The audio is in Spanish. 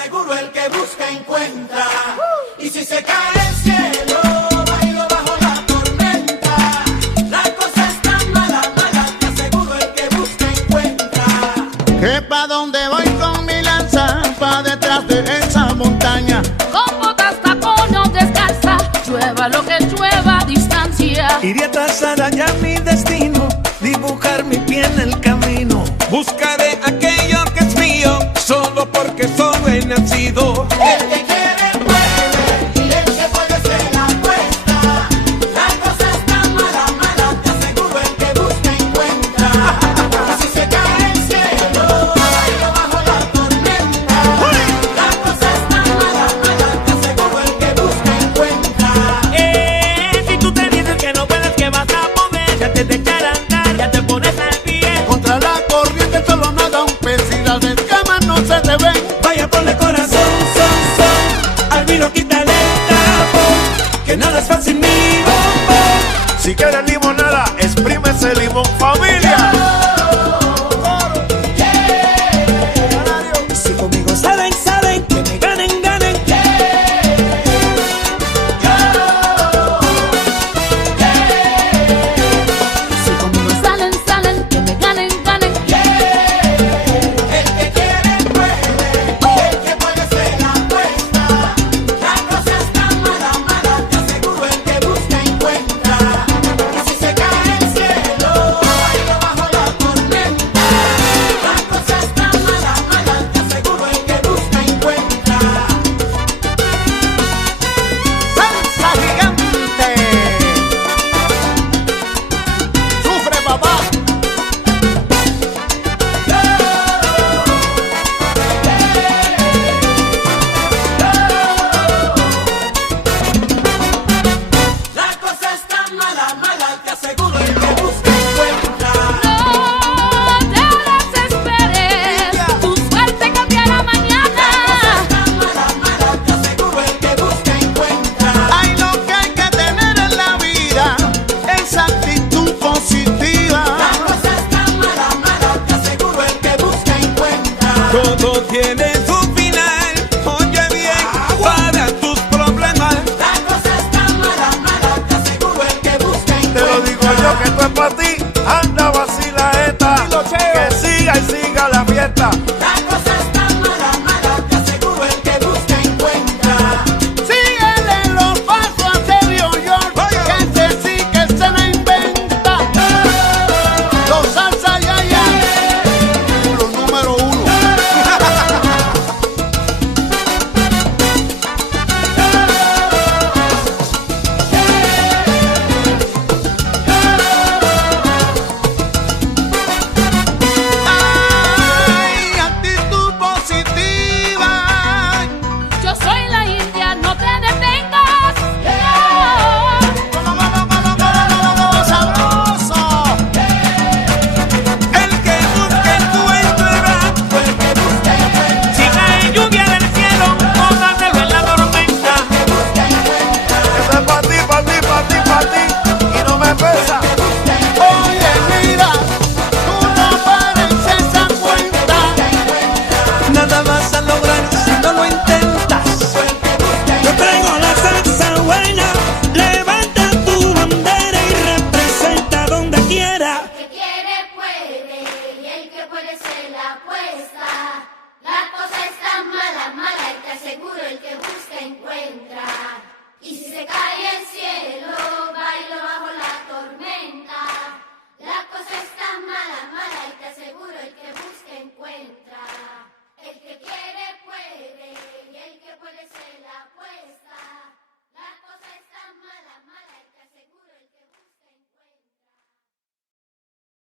aseguro el que busca encuentra. Y si se cae el cielo, bailo bajo la tormenta. La cosa es tan mala, mala, te aseguro el que busca encuentra. Que pa' donde voy con mi lanza, pa' detrás de esa montaña. Con botas, tacones, descalza, llueva lo que llueva, distancia. Iré a trazar allá mi destino, dibujar mi pie en el camino. Buscaré aquello que es mío, solo porque solo he nacido. El que quiere puede, y el que puede se la apuesta. La cosa es tan mala, mala, te aseguro el que busca encuentra. Y si se cae el cielo, bailo bajo la tormenta. La cosa es tan mala, mala, te aseguro el que busca encuentra. Si tú te dices que no puedes, que vas a poder, ya te echar a andar, ya te pones al pie. Contra la corriente solo nada un pez y las escamas no se te ven. Vaya, ponle corazón, son, al vino quítale el tapón, que nada es fácil mi bombón. Si quieres limonada, exprime ese limón, familia. Si conmigo saben, saben, que me ganen, ganen. Si conmigo salen, salen, que me ganen, ganen. El que quiere puede, y el que puede se la apuesta. La cosa es tan mala, mala, te aseguro el que busca encuentra. Y si se cae el cielo, bailo bajo la tormenta. La cosa es tan mala, mala, te aseguro el que busca encuentra. Salsa gigante. Sufre, papá. La cosa es tan mala, mala, te aseguro el que busca encuentra. No te desesperes, tu suerte cambiará mañana. Tan mala, mala, te aseguro el que busca encuentra. Hay lo que hay que tener en la vida, esa actitud positiva. La cosa es tan mala, mala, te aseguro el que busca encuentra. Todo tiene su final, oye bien, para tus problemas. La cosa es tan mala, mala, te aseguro el que busca Te encuentra. lo digo yo que esto es para ti. Anda, vacila esta. Que siga y siga la fiesta.